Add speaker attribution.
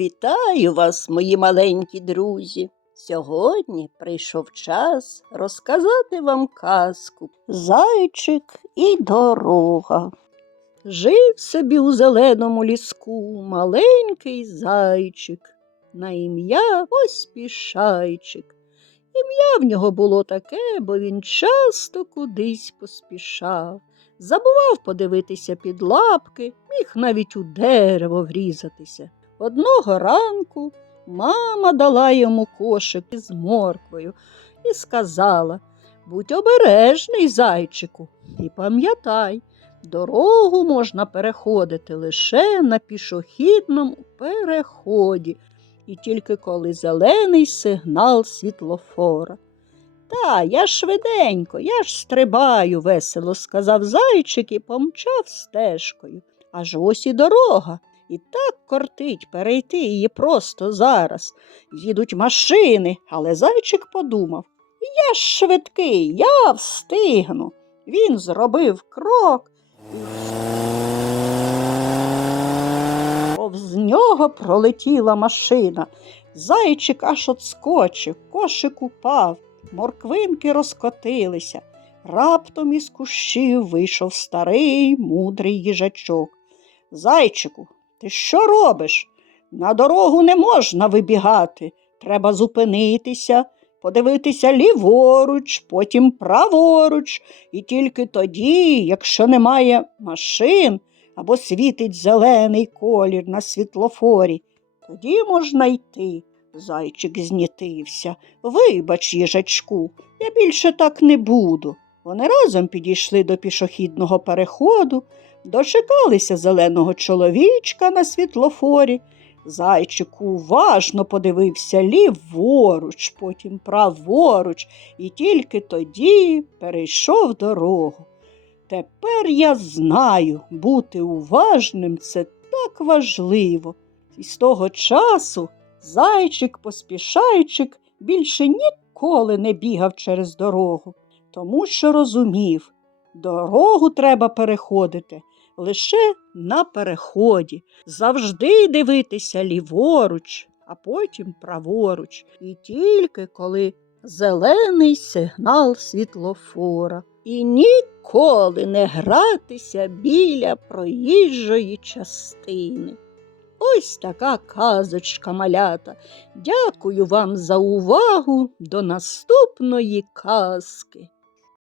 Speaker 1: Вітаю вас, мої маленькі друзі. Сьогодні прийшов час розказати вам казку Зайчик і дорога. Жив собі у зеленому ліску маленький зайчик, на ім'я поспішайчик. Ім'я в нього було таке, бо він часто кудись поспішав. Забував подивитися під лапки, міг навіть у дерево врізатися. Одного ранку мама дала йому кошик із морквою і сказала Будь обережний, зайчику, і пам'ятай, дорогу можна переходити лише на пішохідному переході, і тільки коли зелений сигнал світлофора. Та, я швиденько, я ж стрибаю, весело сказав зайчик і помчав стежкою. Аж ось і дорога. І так кортить перейти її просто зараз. Їдуть машини, але зайчик подумав Я ж швидкий, я встигну. Він зробив крок повз нього пролетіла машина. Зайчик аж отскочив, кошик упав, морквинки розкотилися. Раптом із кущів вийшов старий мудрий їжачок. Зайчику, ти що робиш? На дорогу не можна вибігати. Треба зупинитися, подивитися ліворуч, потім праворуч, і тільки тоді, якщо немає машин або світить зелений колір на світлофорі, тоді можна йти. Зайчик знітився. Вибач, їжачку, я більше так не буду. Вони разом підійшли до пішохідного переходу, дочекалися зеленого чоловічка на світлофорі. Зайчик уважно подивився ліворуч, потім праворуч, і тільки тоді перейшов дорогу. Тепер я знаю, бути уважним це так важливо. І з того часу зайчик поспішайчик більше ніколи не бігав через дорогу, тому що розумів, дорогу треба переходити лише на переході, завжди дивитися ліворуч, а потім праворуч, і тільки коли зелений сигнал світлофора. І ніколи не гратися біля проїжджої частини. Ось така казочка малята. Дякую вам за увагу. До наступної казки.